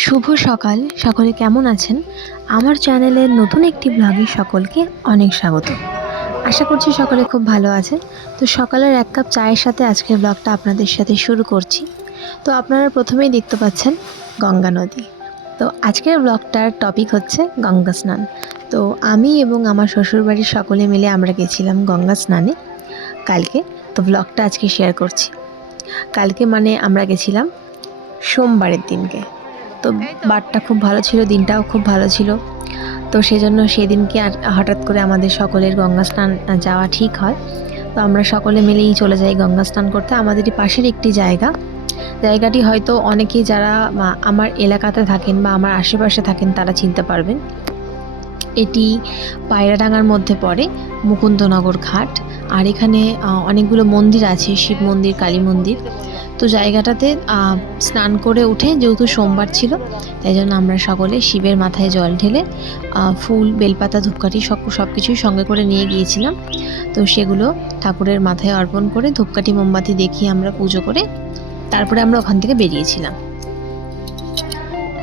শুভ সকাল। সকলে কেমন আছেন? আমার চ্যানেলের নতুন একটি ব্লগে সকলকে অনেক স্বাগত। আশা করছি সকলে খুব ভালো আছেন। তো সকালের ১ কাপ চায়ের সাথে আজকের ব্লগটা আপনাদের সাথে শুরু করছি। তো আপনারা প্রথমেই দেখতে পাচ্ছেন গঙ্গা নদী। তো আজকের ব্লগটার টপিক হচ্ছে গঙ্গা স্নান। তো আমি এবং আমার শ্বশুরবাড়ির সকলে মিলে আমরা গেছিলাম গঙ্গা স্নানে কালকে। তো ব্লগটা আজকে শেয়ার করছি। কালকে মানে আমরা গেছিলাম সোমবারের দিনকে। তো বারটা খুব ভালো ছিল, দিনটাও খুব ভালো ছিল। তো সেজন্য সেদিনকে আর হঠাৎ করে আমাদের সকলের গঙ্গা স্নান যাওয়া ঠিক হয়। তো আমরা সকলে মিলেই চলে যাই গঙ্গা স্নান করতে। আমাদেরই পাশের একটি জায়গাটি হয়তো অনেকেই যারা আমার এলাকাতে থাকেন বা আমার আশেপাশে থাকেন তারা চিনতে পারবেন। এটি পায়রাডাঙ্গার মধ্যে পড়ে, মুকুন্দনগর ঘাট। আর এখানে অনেকগুলো মন্দির আছে, শিব মন্দির, কালী মন্দির। তো জায়গাটাতে স্নান করে উঠে যেহেতু সোমবার ছিল, তাই জন্য আমরা সকলে শিবের মাথায় জল ঢেলে ফুল, বেলপাতা, ধূপকাঠি সব কিছুই সঙ্গে করে নিয়ে গিয়েছিলাম। তো সেগুলো ঠাকুরের মাথায় অর্পণ করে ধূপকাঠি মোমবাতি দেখিয়ে আমরা পুজো করে তারপরে আমরা ওখান থেকে বেরিয়েছিলাম।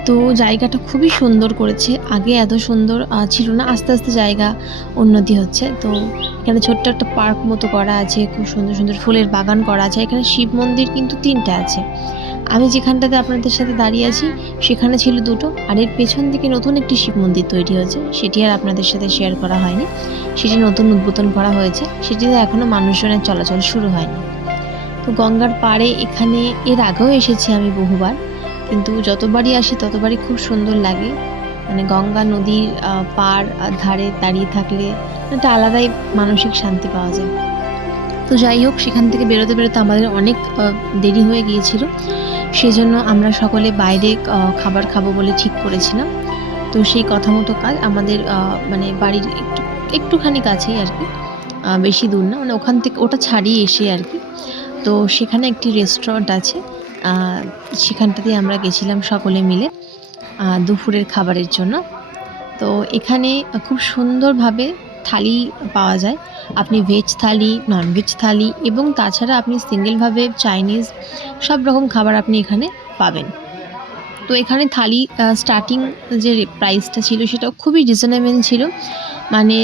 তো জায়গাটা খুবই সুন্দর করেছে। আগে এত সুন্দর ছিল না, আস্তে আস্তে জায়গা উন্নতি হচ্ছে। তো এখানে ছোট্ট একটা পার্ক মতো করা আছে, খুব সুন্দর সুন্দর ফুলের বাগান করা আছে। এখানে শিব মন্দির কিন্তু 3টে আছে। আমি যেখানটাতে আপনাদের সাথে দাঁড়িয়ে আছি সেখানে ছিল 2টো, আর এর পেছন দিকে নতুন একটি শিব মন্দির তৈরি হয়েছে, সেটি আর আপনাদের সাথে শেয়ার করা হয়নি। সেটি নতুন উদ্বোধন করা হয়েছে, সেটিতে এখনও মানুষজনের চলাচল শুরু হয়নি। তো গঙ্গার পাড়ে এখানে এর আগেও এসেছি আমি বহুবার, কিন্তু যতবারই আসি ততবারই খুব সুন্দর লাগে। মানে গঙ্গা নদীর পাড় ধারে দাঁড়িয়ে থাকলে একটা আলাদাই মানসিক শান্তি পাওয়া যায়। তো যাই হোক, সেখান থেকে বেরোতে বেরোতে আমাদের অনেক দেরি হয়ে গিয়েছিল। সেজন্য আমরা সকলে বাইরে খাবার খাবো বলে ঠিক করেছিলাম। তো সেই কথা মতো কাজ আমাদের মানে বাড়ির একটুখানি কাছেই আর কি, বেশি দূর না, মানে ওখান থেকে ওটা ছাড়িয়ে এসে আর কি। তো সেখানে একটি রেস্টুরেন্ট আছে, সেখানটাতেই আমরা গেছিলাম সকলে মিলে দুপুরের খাবারের জন্য। তো এখানে খুব সুন্দরভাবে থালি পাওয়া যায়। আপনি ভেজ থালি, ননভেজ থালি এবং তাছাড়া আপনি সিঙ্গেলভাবে চাইনিজ সব রকম খাবার আপনি এখানে পাবেন। তো এখানে থালি স্টার্টিং যে প্রাইসটা ছিল সেটাও খুবই রিজনেবল ছিল। মানে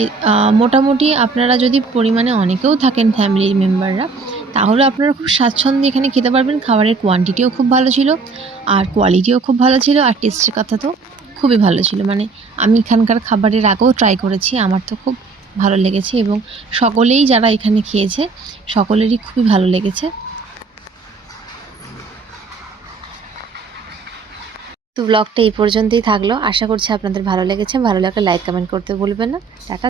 মোটামুটি আপনারা যদি পরিমাণে অনেকেও থাকেন ফ্যামিলির মেম্বাররা, তাহলে আপনারা খুব স্বাচ্ছন্দ্যে এখানে খেতে পারবেন। খাবারের কোয়ান্টিটিও খুব ভালো ছিল, আর কোয়ালিটিও খুব ভালো ছিল, আর টেস্টের কথা তো খুবই ভালো ছিল। মানে আমি এখানকার খাবারের আগেও ট্রাই করেছি, আমার তো খুব ভালো লেগেছে এবং সকলেই যারা এখানে খেয়েছে সকলেরই খুবই ভালো লেগেছে। তো ব্লগটা এই পর্যন্তই থাকলো। আশা করছি আপনাদের ভালো লেগেছে। ভালো লাগলে লাইক কমেন্ট করতে ভুলবেন না। টাটা।